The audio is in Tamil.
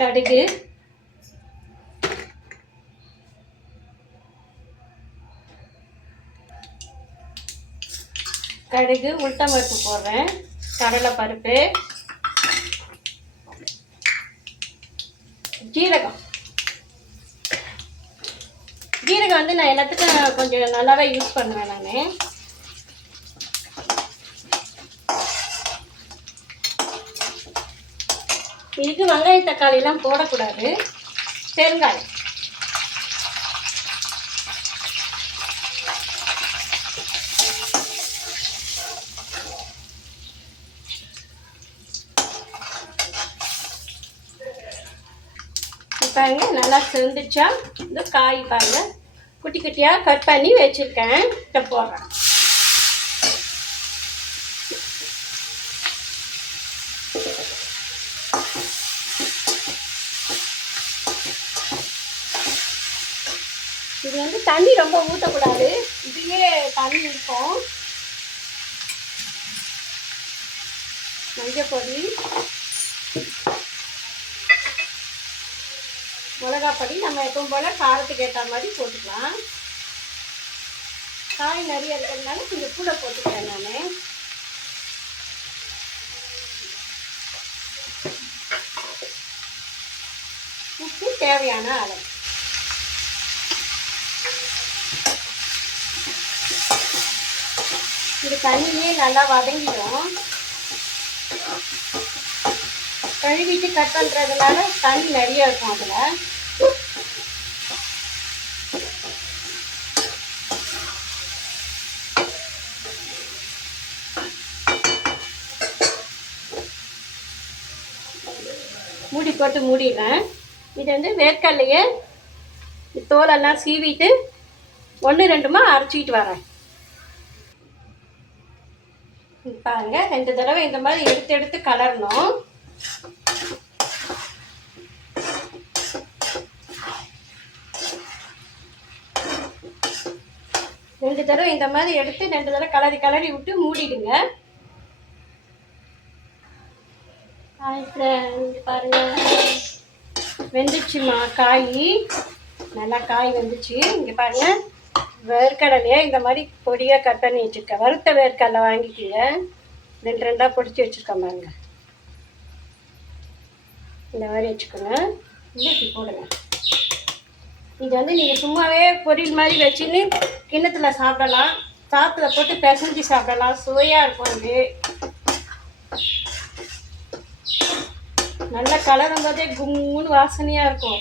கடுகு, உளுத்தம் பருப்பு போடுறேன், கடலை பருப்பு, ஜீரகம் வந்து நான் எல்லாத்துக்கும் கொஞ்சம் நல்லாவே யூஸ் பண்ணுவேன். நான் இதுக்கு வெங்காய தக்காளிலாம் போடக்கூடாது. பெருங்காயம், பாருங்க நல்லா செஞ்சிச்சா. இந்த காய் பாருங்க குட்டி குட்டியாக கட் பண்ணி வச்சுருக்கேன், இதை போடுறேன். இது வந்து தண்ணி ரொம்ப ஊற்றக்கூடாது, இதுலேயே தண்ணி இருக்கும். மஞ்சள் பொடி, மிளகாப்பொடி நம்ம எப்பவும் போல் காரத்துக்கு ஏற்ற மாதிரி போட்டுக்கலாம். காய் நிறைய இருக்கிறதுனால கொஞ்சம் கூட போட்டுக்கிறேன் நான். உப்பு தேவையான அளவு. இது தண்ணியே நல்லா வதங்கிடும். கழுவிட்டு கட் பண்ணுறதுனால தண்ணி நிறைய இருக்கும் அதில். மூடி போட்டு மூடிடுறேன். இது வந்து வேர்க்கடலையே தோலெல்லாம் சீவிட்டு 1-2 அரைச்சிட்டு வரேன். பாருங்க 2 தடவை இந்த மாதிரி எடுத்து கலரணும். ரெண்டு தடவை இந்த மாதிரி எடுத்து 2 தடவை கலரி விட்டு மூடிடுங்க. பாருங்க வெந்துச்சுமா காய், நல்லா காய் வெந்துச்சு. இங்கே பாருங்க வேர்க்கடலையே இந்த மாதிரி பொடியாக கட் பண்ணி வச்சுருக்கேன். வறுத்த வேர்க்கடலை வாங்கிக்கிங்க, 2 பொடிச்சு வச்சுருக்கேன் பாருங்க. இந்த மாதிரி வச்சுக்கோங்க. இப்படி போடுங்க. இது வந்து நீங்கள் சும்மாவே பொரியல் மாதிரி வச்சுன்னு கிண்ணத்தில் சாப்பிடலாம், சாத்தில் போட்டு பிசைஞ்சு சாப்பிடலாம், சுவையாக இருக்கும். இது நல்லா கலரும் போதே கும்முன்னு வாசனையாக இருக்கும்.